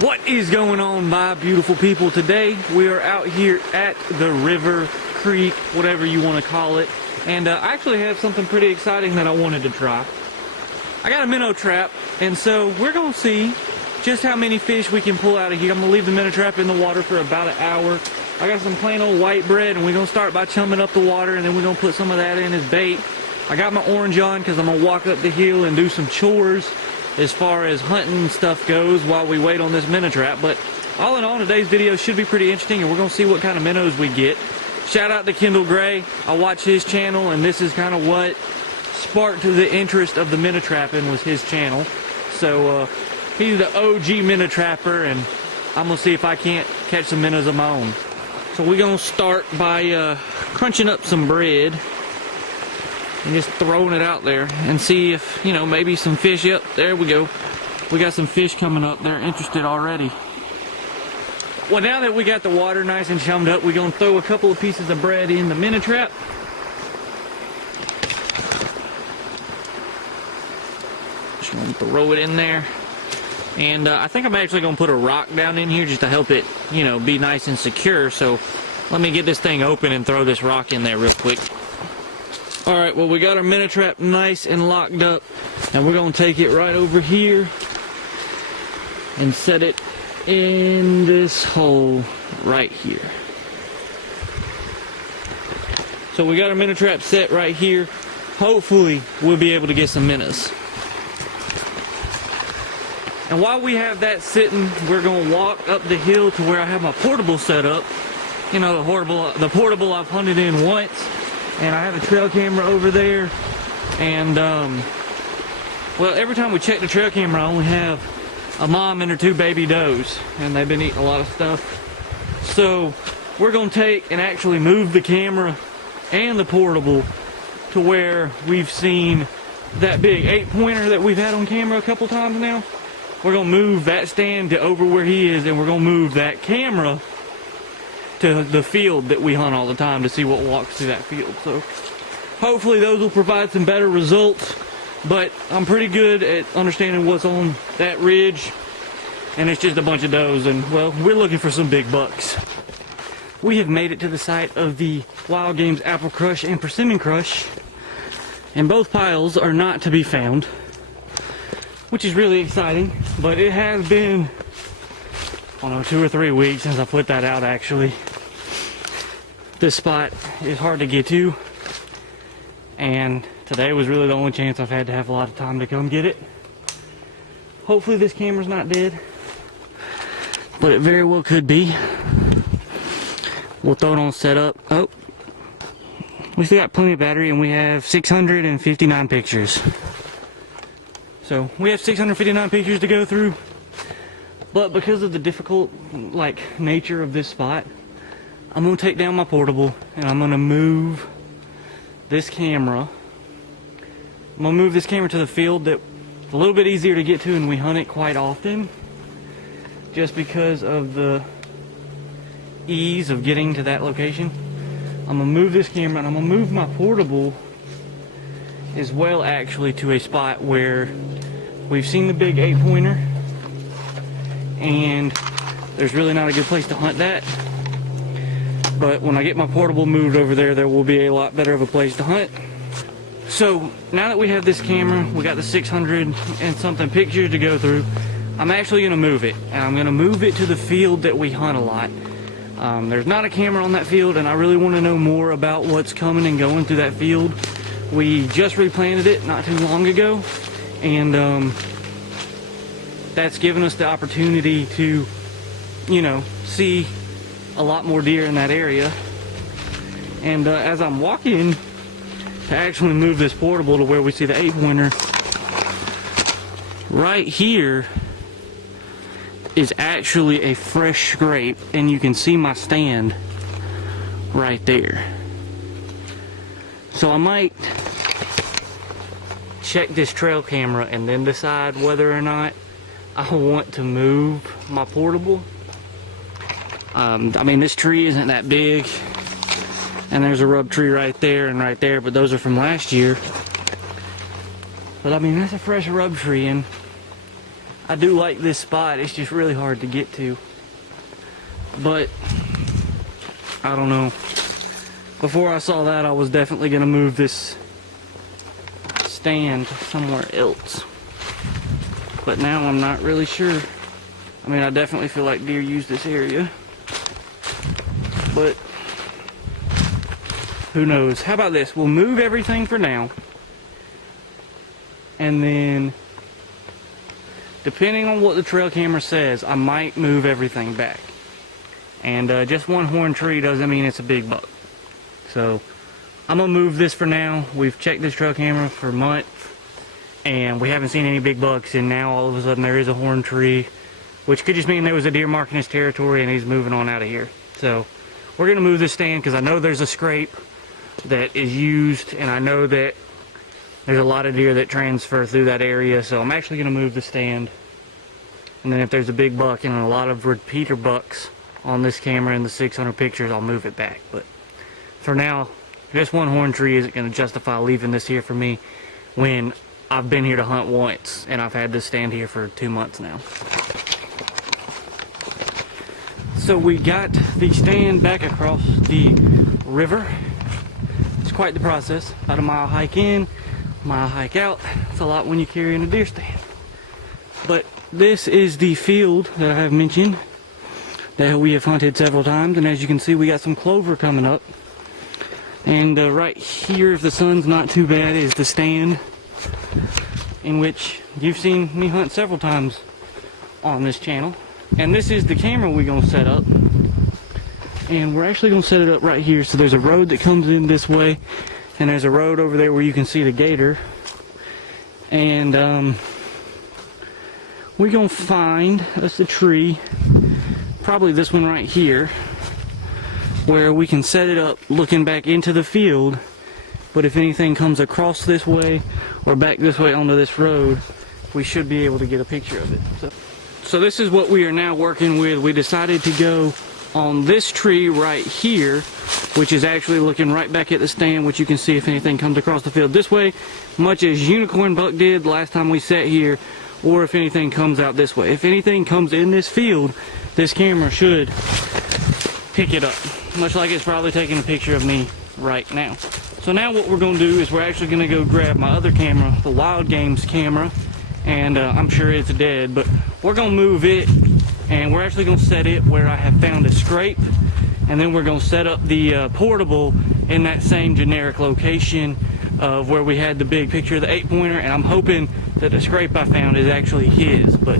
What is going on, my beautiful people? Today we are out here at the river, creek, whatever you want to call it, and I actually have something pretty exciting that I wanted to try. I got a minnow trap, and so we're going to see just how many fish we can pull out of here. I'm going to leave the minnow trap in the water for about an hour. I got some plain old white bread, and we're going to start by chumming up the water, and then we're going to put some of that in as bait. I got my orange on because I'm going to walk up the hill and do some chores as far as hunting stuff goes while we wait on this minnow trap. But all in all, today's video should be pretty interesting, and we're going to see what kind of minnows we get. Shout out to Kendall Gray. I watch his channel, and this is kind of what sparked the interest of the minnow trapping, was his channel. So he's the OG minnow trapper, and I'm going to see if I can't catch some minnows of my own. So we're going to start by crunching up some bread and just throwing it out there and see if, you know, maybe some fish. Yep, there we go. We got some fish coming up. They're interested already. Well, now that we got the water nice and chummed up, we're going to throw a couple of pieces of bread in the minnow trap. Just going to throw it in there. And I think I'm actually going to put a rock down in here just to help it, you know, be nice and secure. So let me get this thing open and throw this rock in there real quick. Alright, well, we got our minnow trap nice and locked up, and we're going to take it right over here and set it in this hole right here. So we got our minnow trap set right here. Hopefully we'll be able to get some minnows. And while we have that sitting, we're going to walk up the hill to where I have my portable set up. You know, the portable I've hunted in once. And I have a trail camera over there, and well, every time we check the trail camera, I only have a mom and her two baby does, and they've been eating a lot of stuff. So we're going to take and actually move the camera and the portable to where we've seen that big 8-pointer that we've had on camera a couple times now. We're going to move that stand to over where he is, and we're going to move that camera to the field that we hunt all the time to see what walks through that field. So hopefully those will provide some better results, but I'm pretty good at understanding what's on that ridge, and it's just a bunch of does, and well, we're looking for some big bucks. We have made it to the site of the Wild Games Apple Crush and Persimmon Crush, and both piles are not to be found, which is really exciting. But it has been, I don't know, 2 or 3 weeks since I put that out. Actually, this spot is hard to get to, and today was really the only chance I've had to have a lot of time to come get it. Hopefully this camera's not dead, but it very well could be. We'll throw it on setup. Oh, we still got plenty of battery, and we have 659 pictures. So we have 659 pictures to go through. But because of the difficult, nature of this spot, I'm going to take down my portable, and I'm going to move this camera. I'm going to move this camera to the field that's a little bit easier to get to, and we hunt it quite often, just because of the ease of getting to that location. I'm going to move this camera, and I'm going to move my portable as well, actually, to a spot where we've seen the big 8-pointer. And there's really not a good place to hunt that. But when I get my portable moved over there, there will be a lot better of a place to hunt. So now that we have this camera, we got the 600 and something pictures to go through, I'm actually going to move it. And I'm going to move it to the field that we hunt a lot. There's not a camera on that field, and I really want to know more about what's coming and going through that field. We just replanted it not too long ago, and that's given us the opportunity to, you know, see a lot more deer in that area. And as I'm walking to actually move this portable to where we see the 8-pointer, right here is actually a fresh scrape, and you can see my stand right there. So I might check this trail camera and then decide whether or not I want to move my portable. I mean, this tree isn't that big, and there's a rub tree right there and right there, but those are from last year. But I mean, that's a fresh rub tree, and I do like this spot. It's just really hard to get to. But I don't know. Before I saw that, I was definitely going to move this stand somewhere else. But now I'm not really sure. I mean, I definitely feel like deer use this area. But who knows? How about this? We'll move everything for now. And then, depending on what the trail camera says, I might move everything back. And just one horn tree doesn't mean it's a big buck. So I'm gonna move this for now. We've checked this trail camera for months and we haven't seen any big bucks, and now all of a sudden there is a horn tree, which could just mean there was a deer marking his territory and he's moving on out of here. So we're gonna move this stand because I know there's a scrape that is used, and I know that there's a lot of deer that transfer through that area. So I'm actually gonna move the stand, and then if there's a big buck and a lot of repeater bucks on this camera in the 600 pictures, I'll move it back. But for now, just one horn tree isn't going to justify leaving this here for me when I've been here to hunt once and I've had this stand here for 2 months now. So we got the stand back across the river. It's quite the process. About a mile hike in, mile hike out. It's a lot when you're carrying a deer stand. But this is the field that I have mentioned that we have hunted several times, and as you can see, we got some clover coming up. And right here, if the sun's not too bad, is the stand in which you've seen me hunt several times on this channel. And this is the camera we're gonna set up, and we're actually gonna set it up right here. So there's a road that comes in this way, and there's a road over there where you can see the gator. And we're gonna find us a tree, probably this one right here, where we can set it up looking back into the field. But if anything comes across this way or back this way onto this road, we should be able to get a picture of it. So this is what we are now working with. We decided to go on this tree right here, which is actually looking right back at the stand, which you can see if anything comes across the field this way, much as Unicorn Buck did last time we sat here, or if anything comes out this way. If anything comes in this field, this camera should pick it up, much like it's probably taking a picture of me right now. So now what we're going to do is we're actually going to go grab my other camera, the Wild Games camera, and I'm sure it's dead, but we're going to move it, and we're actually going to set it where I have found a scrape, and then we're going to set up the portable in that same generic location of where we had the big picture of the 8-pointer, and I'm hoping that the scrape I found is actually his, but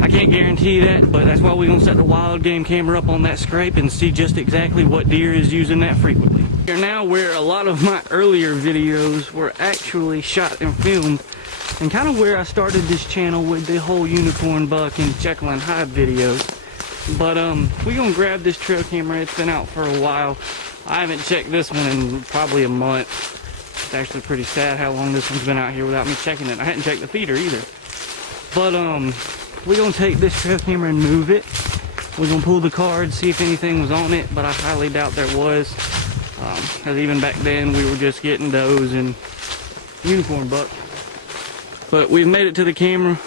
I can't guarantee that. But that's why we're going to set the Wild Game camera up on that scrape and see just exactly what deer is using that frequently. Here now where a lot of my earlier videos were actually shot and filmed, and kind of where I started this channel with the whole Unicorn Buck and Jekyll and Hyde videos. But we're going to grab this trail camera. It's been out for a while. I haven't checked this one in probably a month. It's actually pretty sad how long this one's been out here without me checking it. I hadn't checked the feeder either. But we're gonna take this trail camera and move it. We're gonna pull the card, see if anything was on it, but I highly doubt there was. Because even back then we were just getting does and unicorn buck. But we've made it to the camera.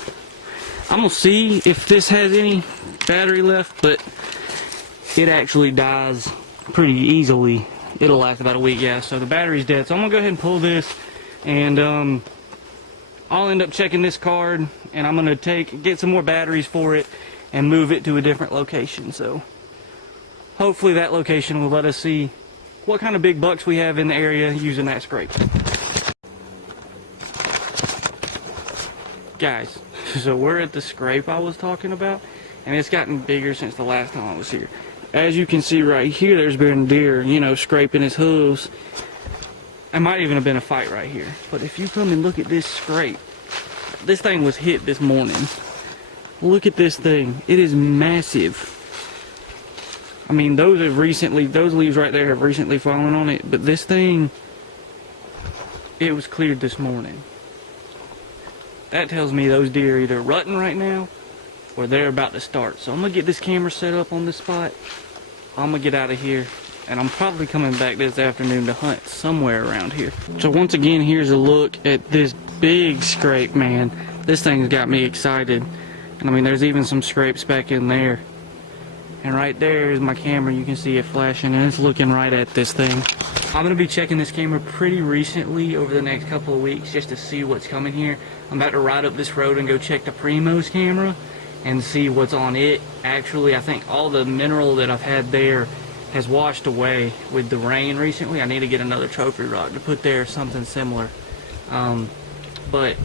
I'm gonna see if this has any battery left, but it actually dies pretty easily. It'll last about a week, yeah, so the battery's dead. So I'm gonna go ahead and pull this, and I'll end up checking this card, and I'm gonna get some more batteries for it and move it to a different location. So hopefully that location will let us see what kind of big bucks we have in the area using that scrape. Guys, so we're at the scrape I was talking about, and it's gotten bigger since the last time I was here. As you can see right here, there's been deer, you know, scraping his hooves. It might even have been a fight right here. But if you come and look at this scrape, this thing was hit this morning. Look at this thing. It is massive. I mean, those leaves right there have recently fallen on it, but this thing, it was cleared this morning. That tells me those deer are either rutting right now or they're about to start. So I'm gonna get this camera set up on this spot. I'm gonna get out of here, and I'm probably coming back this afternoon to hunt somewhere around here. So once again, here's a look at this big scrape, man. This thing's got me excited. And I mean, there's even some scrapes back in there. And right there is my camera. You can see it flashing, and it's looking right at this thing. I'm going to be checking this camera pretty recently over the next couple of weeks just to see what's coming here. I'm about to ride up this road and go check the Primo's camera and see what's on it. Actually, I think all the mineral that I've had there has washed away with the rain recently. I need to get another trophy rock to put there, something similar. But,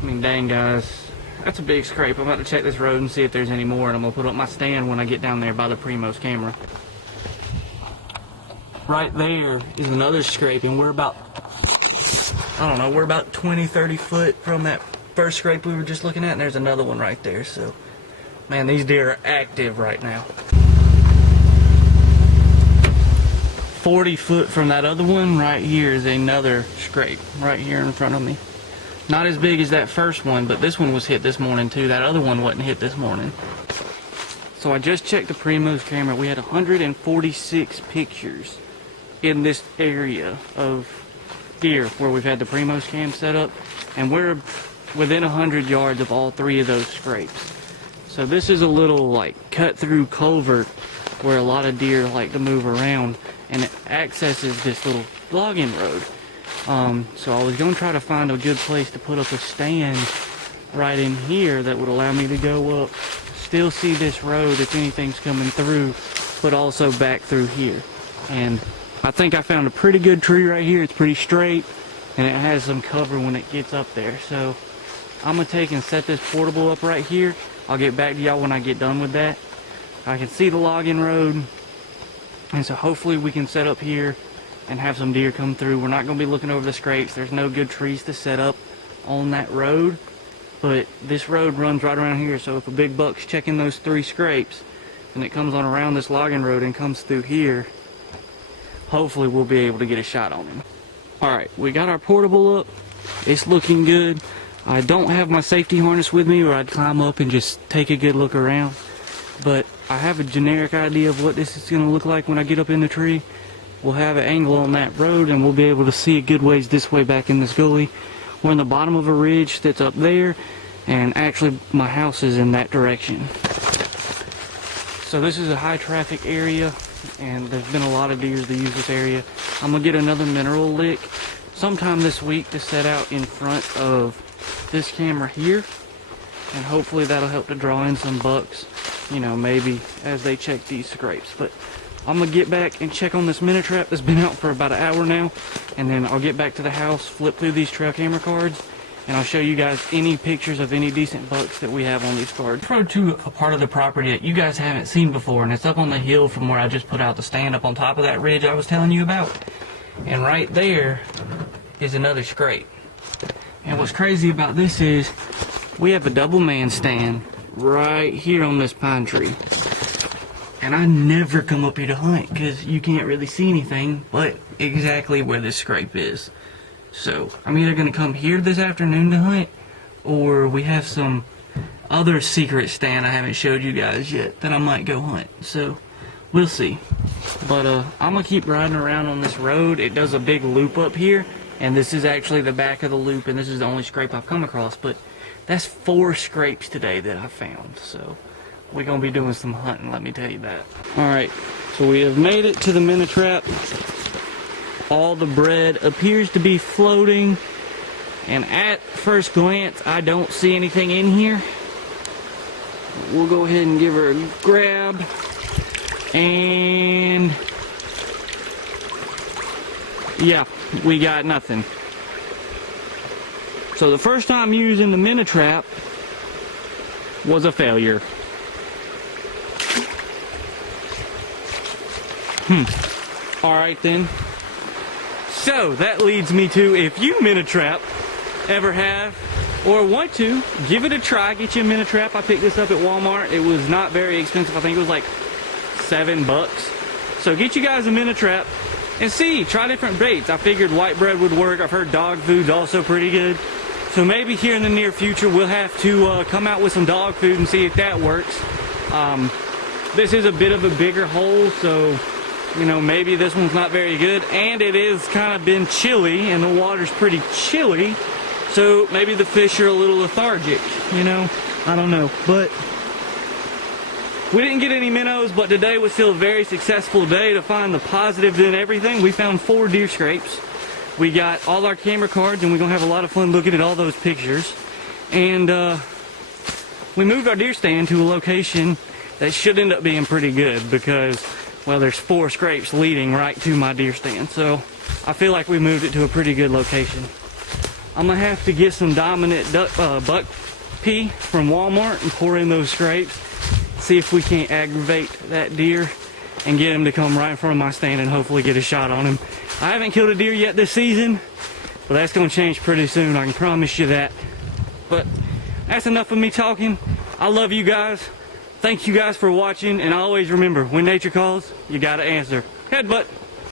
I mean, dang guys. That's a big scrape. I'm about to check this road and see if there's any more, and I'm going to put up my stand when I get down there by the Primo's camera. Right there is another scrape, and we're about, I don't know, we're about 20, 30 foot from that first scrape we were just looking at, and there's another one right there. So, man, these deer are active right now. 40 foot from that other one, right here is another scrape, right here in front of me. Not as big as that first one, but this one was hit this morning too. That other one wasn't hit this morning. So I just checked the Primo's camera. We had 146 pictures in this area of deer where we've had the Primo's cam set up, and we're within 100 yards of all three of those scrapes. So this is a little like cut through culvert where a lot of deer like to move around, and it accesses this little logging road. So I was going to try to find a good place to put up a stand right in here that would allow me to go up, still see this road if anything's coming through, but also back through here. And I think I found a pretty good tree right here. It's pretty straight, and it has some cover when it gets up there. So I'm going to take and set this portable up right here. I'll get back to y'all when I get done with that. I can see the logging road, and so hopefully we can set up here and have some deer come through. We're not going to be looking over the scrapes. There's no good trees to set up on that road, but this road runs right around here. So if a big buck's checking those three scrapes and it comes on around this logging road and comes through here, hopefully we'll be able to get a shot on him. Alright, we got our portable up. It's looking good. I don't have my safety harness with me, or I'd climb up and just take a good look around, but I have a generic idea of what this is going to look like when I get up in the tree. We'll have an angle on that road, and we'll be able to see a good ways this way back in this gully. We're in the bottom of a ridge that's up there, and actually my house is in that direction. So this is a high traffic area, and there's been a lot of deer that use this area. I'm going to get another mineral lick sometime this week to set out in front of this camera here, and hopefully that'll help to draw in some bucks, you know, maybe as they check these scrapes. But I'm going to get back and check on this minnow trap that's been out for about an hour now, and then I'll get back to the house, flip through these trail camera cards, and I'll show you guys any pictures of any decent bucks that we have on these cards. I rode to a part of the property that you guys haven't seen before, and it's up on the hill from where I just put out the stand up on top of that ridge I was telling you about. And right there is another scrape. And what's crazy about this is we have a double man stand right here on this pine tree. And I never come up here to hunt because you can't really see anything but exactly where this scrape is. So I'm either going to come here this afternoon to hunt, or we have some other secret stand I haven't showed you guys yet that I might go hunt. So we'll see. But I'm going to keep riding around on this road. It does a big loop up here, and this is actually the back of the loop, and this is the only scrape I've come across. But that's 4 scrapes today that I found. So we're going to be doing some hunting, let me tell you that. Alright, so we have made it to the minnow trap. All the bread appears to be floating, and at first glance I don't see anything in here. We'll go ahead and give her a grab, and yeah, we got nothing. So the first time using the minnow trap was a failure. Alright then. So that leads me to, if you minnow trap ever have or want to, give it a try. Get you a minnow trap. I picked this up at Walmart. It was not very expensive. I think it was like $7. So get you guys a minnow trap and see, try different baits. I figured white bread would work. I've heard dog food's also pretty good. So maybe here in the near future we'll have to come out with some dog food and see if that works. This is a bit of a bigger hole, so you know, maybe this one's not very good, and it is kind of been chilly, and the water's pretty chilly, so maybe the fish are a little lethargic, you know. I don't know, but we didn't get any minnows, but today was still a very successful day to find the positives in everything. We found 4 deer scrapes. We got all our camera cards, and we're gonna have a lot of fun looking at all those pictures. And we moved our deer stand to a location that should end up being pretty good because, well, there's 4 scrapes leading right to my deer stand. So I feel like we moved it to a pretty good location. I'm gonna have to get some dominant buck pee from Walmart and pour in those scrapes. See if we can't aggravate that deer and get him to come right in front of my stand and hopefully get a shot on him. I haven't killed a deer yet this season, but that's gonna change pretty soon, I can promise you that. But that's enough of me talking. I love you guys. Thank you guys for watching, and always remember, when nature calls, you gotta answer. Headbutt.